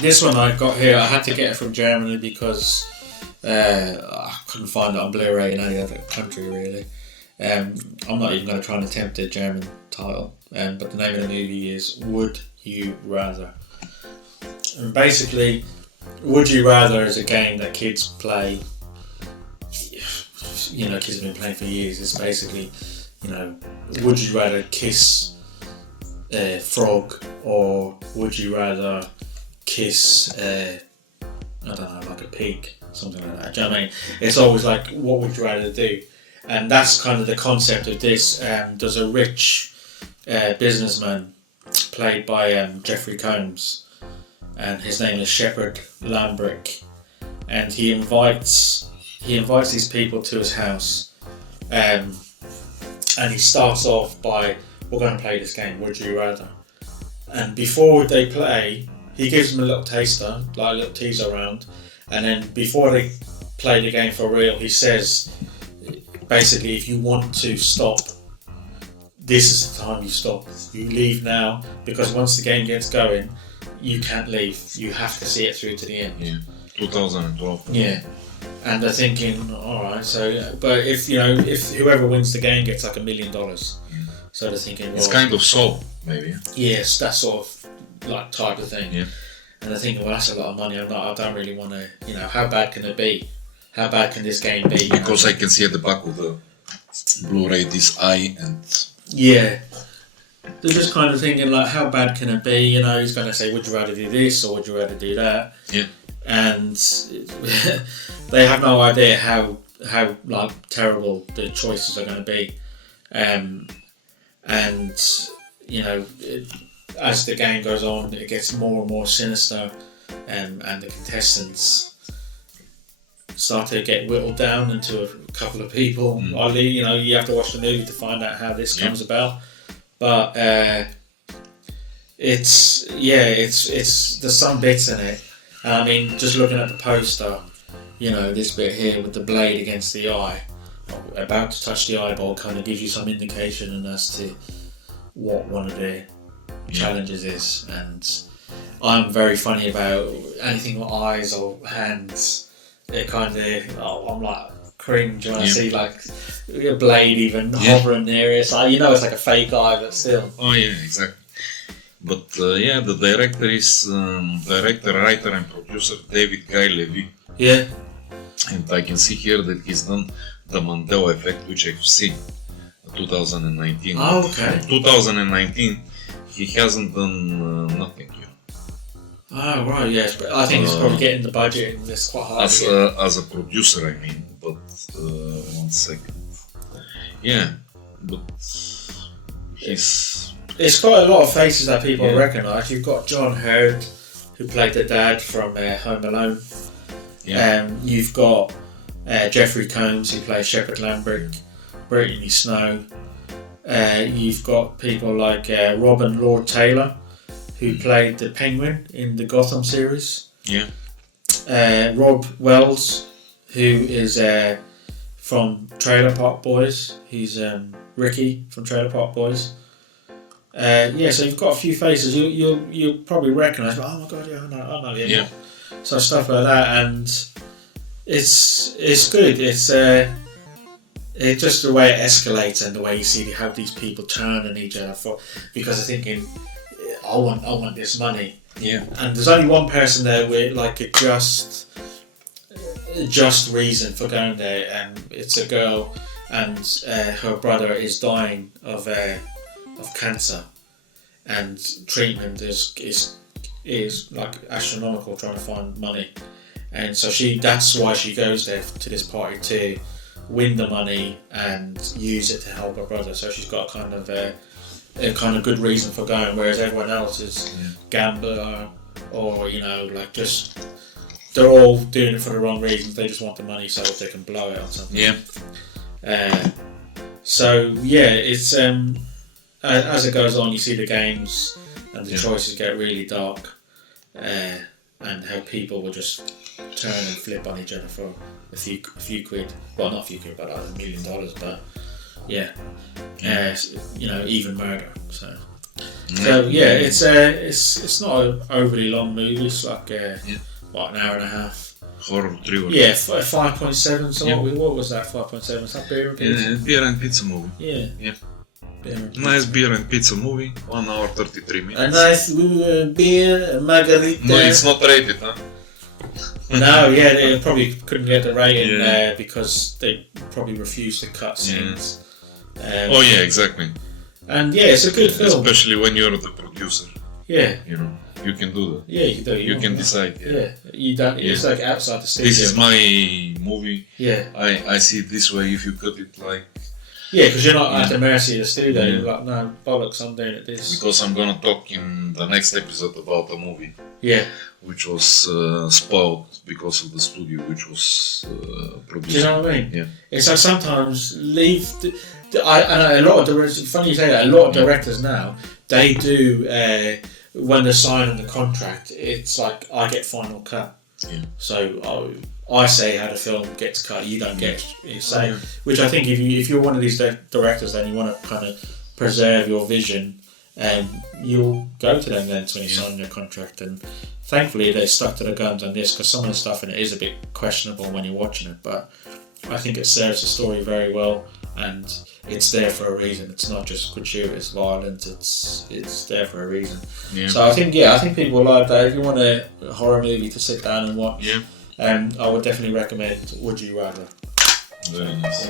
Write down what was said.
This one I got here, I had to get it from Germany because I couldn't find it on Blu-ray in any other country really. I'm not even going to try and attempt a German title, but the name of the movie is Would You Rather? And basically, Would You Rather is a game that kids play. You know, kids have been playing for years. It's basically, you know, would you rather kiss a frog or would you rather kiss, I don't know, like a pig, something like that. Do you know what I mean? It's always like, what would you rather do? And that's kind of the concept of this. There's a rich businessman played by Jeffrey Combs, and his name is Shepard Lambrick, and he invites these people to his house, and he starts off by, we're going to play this game, Would You Rather? And before they play, he gives them a little taster, like a little teaser round, and then before they play the game for real, he says, basically, if you want to stop, this is the time you stop. You leave now, because once the game gets going, you can't leave. You have to see it through to the end. Yeah, 2012. Yeah. And they're thinking, all right, so, but if whoever wins the game gets like $1 million, so they're thinking, well, it's kind of so, maybe. Yes, that sort of like type of thing. Yeah. And they're thinking, well, that's a lot of money. I don't really want to, how bad can it be? How bad can this game be? Because I can see at the back of the Blu-ray this eye and. Yeah. They're just kind of thinking, like, how bad can it be? He's going to say, would you rather do this or would you rather do that? Yeah. And they have no idea how like terrible the choices are going to be, and as the game goes on, it gets more and more sinister, and the contestants start to get whittled down into a couple of people. You have to watch the movie to find out how this comes about, but it's there's some bits in it. I mean, just looking at the poster, this bit here with the blade against the eye, about to touch the eyeball, kind of gives you some indication as to what one of the challenges is. And I'm very funny about anything with eyes or hands. It kind of, I'm like cringe when I see like a blade even hovering near it. So it's like a fake eye, but still. Oh yeah, exactly. But the director is director, writer and producer David Guy Levy. Yeah. And I can see here that he's done the Mandela Effect, which I've seen, 2019. Oh, okay. 2019, he hasn't done nothing here. Oh, right, yes. But I think it's probably getting the budget and it's quite hard. As a producer, I mean. But, 1 second. Yeah, but he's... It's got a lot of faces that people recognise. You've got John Hurd, who played the dad from Home Alone. Yeah. You've got Jeffrey Combs, who plays Shepard Lambrick, Brittany Snow. You've got people like Robin Lord Taylor, who played the Penguin in the Gotham series. Yeah. Rob Wells, who is from Trailer Park Boys. He's Ricky from Trailer Park Boys. So you've got a few faces you'll probably recognise, but oh my god, I know him. Yeah. So stuff like that, and it's good. It's just the way it escalates and the way you see how these people turn on each other because they're thinking, I want this money. Yeah. And there's only one person there with like a just reason for going there, and it's a girl, and her brother is dying of cancer, and treatment is like astronomical, trying to find money, and so that's why she goes there to this party to win the money and use it to help her brother. So she's got a kind of good reason for going, whereas everyone else is gambler or just they're all doing it for the wrong reasons. They just want the money so they can blow it on something. Yeah. It's as it goes on, you see the games and the choices get really dark, and how people will just turn and flip on each other for a few quid. Well, not a few quid, but $1 million. But even murder. So So yeah, it's not an overly long movie. It's like what, an hour and a half. Horror thriller. Yeah, 5.7. So what was that? 5.7. Is that beer and pizza? Beer and pizza movie. Yeah. Beer and nice beer and pizza movie. 1 hour 33 minutes. A nice beer, margarita. No, it's not rated, huh? No, yeah, they probably couldn't get the rating because they probably refused to cut scenes. Oh yeah, exactly. And yeah, it's a good film. Especially when you're the producer. Yeah. You know, you can do that. Yeah, you can do it. You can decide. Yeah. You don't. It's like outside the studio. This is my movie. Yeah. I see it this way. If you cut it like. Yeah, because you're not at the mercy of the studio. You're like, no, bollocks, I'm doing it this. Because I'm gonna talk in the next episode about a movie. Yeah. Which was spoiled because of the studio which was produced. Do you know what I mean? Yeah. It's like sometimes leave. A lot of directors. Funny you say that. A lot of directors now they do when they're signing the contract. It's like I get final cut. Yeah. So I say how the film gets cut. You don't get say. Which I think if you're one of these directors, then you want to kind of preserve your vision. You'll go to them then when you sign your contract, and thankfully they stuck to the guns on this because some of the stuff in it is a bit questionable when you're watching it, but I think it serves the story very well and it's there for a reason. It's not just gratuitous violence, it's there for a reason. So I think people like that. If you want a horror movie to sit down and watch, I would definitely recommend Would You Rather. Very nice.